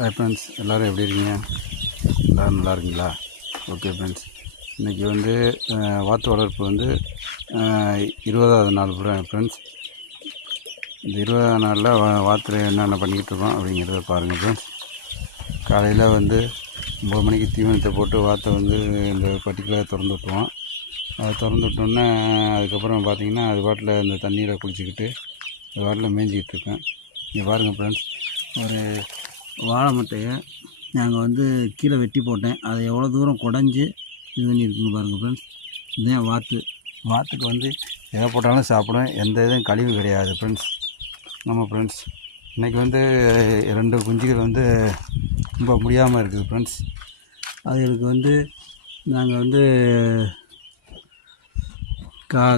Hi friends, எல்லோரும் எப்படி இருக்கீங்க? எல்லோரும் நல்லா இருக்கீங்களா? ஓகே ஃப்ரெண்ட்ஸ், இன்றைக்கி வந்து வாத்து வளர்ப்பு வந்து 20வது நாள் ஃப்ரெண்ட்ஸ். இந்த 20வது நாளில் வாத்தில் என்னென்ன பண்ணிக்கிட்டு இருக்கோம் அப்படிங்கிறத பாருங்கள் ஃப்ரெண்ட்ஸ். காலையில் வந்து 9 மணிக்கு தீவனத்தை போட்டு வாத்தை வந்து இந்த பர்டிகுலராக திறந்து விட்டுருவோம். அதை திறந்து விட்டோன்னே அதுக்கப்புறம் பார்த்திங்கன்னா அது பாட்டில் இந்த தண்ணியில் குளிச்சுக்கிட்டு அது பாட்டில் மேய்ஞ்சிக்கிட்டு இருக்கேன். இங்கே பாருங்கள் ஃப்ரெண்ட்ஸ், ஒரு வாழை மட்டையை நாங்கள் வந்து கீழே வெட்டி போட்டேன். அதை எவ்வளோ தூரம் குடஞ்சி இது பண்ணி இருக்குங்க பாருங்கள் ஃப்ரெண்ட்ஸ். இதுதான் வாத்துக்கு வந்து எதை போட்டாலும் சாப்பிடும், எந்த இதுவும் கழிவு கிடையாது ஃப்ரெண்ட்ஸ். ஆமாம் ஃப்ரெண்ட்ஸ், இன்றைக்கி வந்து 2 குஞ்சுகள் வந்து ரொம்ப முடியாமல் இருக்குது ஃப்ரெண்ட்ஸ். அதுகளுக்கு வந்து நாங்கள் வந்து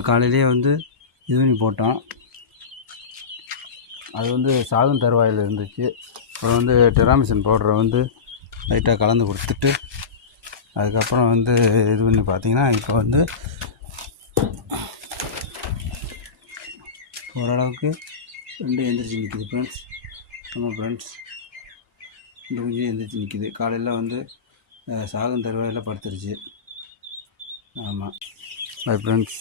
காலையிலே வந்து இது பண்ணி போட்டோம். அது வந்து சாகும் தருவாயில் இருந்துச்சு. அப்புறம் வந்து டெராமிசன் பவுடரை வந்து லைட்டாக கலந்து கொடுத்துட்டு அதுக்கப்புறம் வந்து இது பண்ணி பார்த்திங்கன்னா இப்போ வந்து ஓரளவுக்கு 2 எந்திரிச்சு நிற்கிது ஃப்ரெண்ட்ஸ். ஆமாம் ஃப்ரெண்ட்ஸ், 2 குஞ்சு எந்திரிச்சு நிற்கிது. காலையில் வந்து சாகும் தருவாயில் படுத்துருச்சு. ஆமாம் ஃப்ரெண்ட்ஸ்,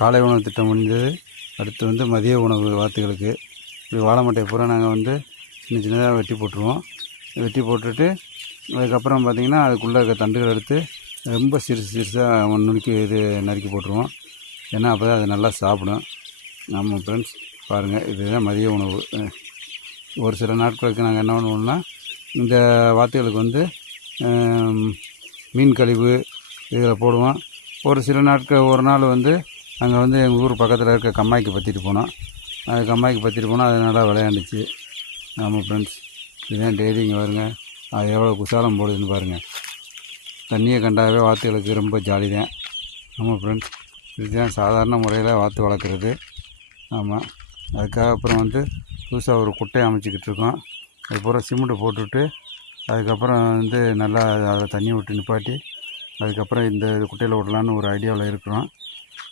காலை உணவு திட்டம் முடிஞ்சது. அடுத்து வந்து மதிய உணவு வாத்துகளுக்கு இப்படி வாழை மட்டையை பூரா நாங்கள் வந்து சின்ன சின்னதாக வெட்டி போட்டுருவோம். வெட்டி போட்டுட்டு அதுக்கப்புறம் பார்த்திங்கன்னா அதுக்குள்ளே இருக்க தண்டுகள் எடுத்து ரொம்ப சிறுசாக நறுக்கி போட்டுருவோம். ஏன்னா அப்போ தான் அது நல்லா சாப்பிடும். ஆமாம் ஃப்ரெண்ட்ஸ், பாருங்கள், இதுதான் மதிய உணவு. ஒரு சில நாட்களுக்கு நாங்கள் என்ன பண்ணுவோம்னா இந்த வாத்துகளுக்கு வந்து மீன் கழிவு இதில் போடுவோம். ஒரு சில நாட்கள் ஒரு நாள் வந்து நாங்கள் வந்து எங்கள் ஊர் பக்கத்தில் இருக்க கம்மாய்க்கு பற்றிட்டு போனோம். அது கம்மாய்க்கு பற்றிட்டு போனால் அது நல்லா விளையாண்டுச்சு. ஆமாம் ஃப்ரெண்ட்ஸ், இதுதான் டெய்லி இங்கே வருங்க. அது எவ்வளோ குசாலம் போடுதுன்னு பாருங்கள். தண்ணியை கண்டாவே வாத்துகளுக்கு ரொம்ப ஜாலி தான். ஆமாம் ஃப்ரெண்ட்ஸ், இதுதான் சாதாரண முறையில் வாத்து வளர்க்குறது. ஆமாம், அதுக்காக அப்புறம் வந்து புதுசாக ஒரு குட்டையை அமைச்சிக்கிட்டு இருக்கோம். அது பூரா சிமெண்ட்டு போட்டுவிட்டு அதுக்கப்புறம் வந்து நல்லா அதை தண்ணி விட்டு நிப்பாட்டி அதுக்கப்புறம் இந்த குட்டையில் விடலான்னு ஒரு ஐடியாவில் இருக்கிறோம்.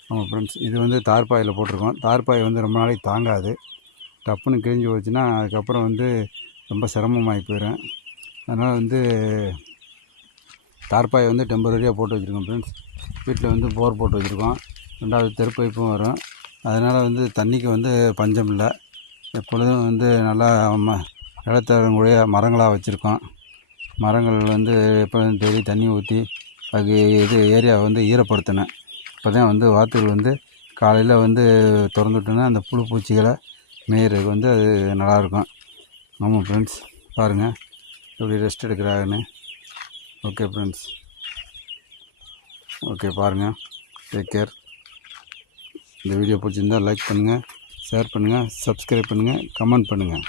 ஆமாம் ஃப்ரெண்ட்ஸ், இது வந்து தார்பாயில் போட்டிருக்கோம். தார்பாய் வந்து ரொம்ப நாளைக்கு தாங்காது. டப்புன்னு கிழிஞ்சு போச்சுன்னா அதுக்கப்புறம் வந்து ரொம்ப சிரமமாகி போயிடும். அதனால் வந்து தார்பாயை வந்து டெம்பரரியாக போட்டு வச்சுருக்கோம் ஃப்ரெண்ட்ஸ். வீட்டில் வந்து போர் போட்டு வச்சுருக்கோம். 2வது தெரு பைப்பும் வரும். அதனால் வந்து தண்ணிக்கு வந்து பஞ்சம் இல்லை. எப்பொழுதும் வந்து நல்லா நிலத்தரக்கூடிய மரங்களாக வச்சுருக்கோம். மரங்கள் வந்து எப்பொழுதும் டெய்லி தண்ணி ஊற்றி அதுக்கு ஏரியாவை வந்து ஈரப்படுத்தினேன். இப்போ தான் வந்து வாத்துகள் வந்து காலையில் வந்து திறந்துட்டோன்னா அந்த புழு பூச்சிகளை மேயறதுக்கு வந்து அது நல்லாயிருக்கும். ஆமாம் ஃப்ரெண்ட்ஸ், பாருங்கள் எப்படி ரெஸ்ட் எடுக்கிறாங்கன்னு. ஓகே ஃப்ரெண்ட்ஸ், ஓகே பாருங்கள், டேக் கேர். இந்த வீடியோ பிடிச்சிருந்தால் லைக் பண்ணுங்கள், ஷேர் பண்ணுங்கள், சப்ஸ்கிரைப் பண்ணுங்கள், கமெண்ட் பண்ணுங்கள்.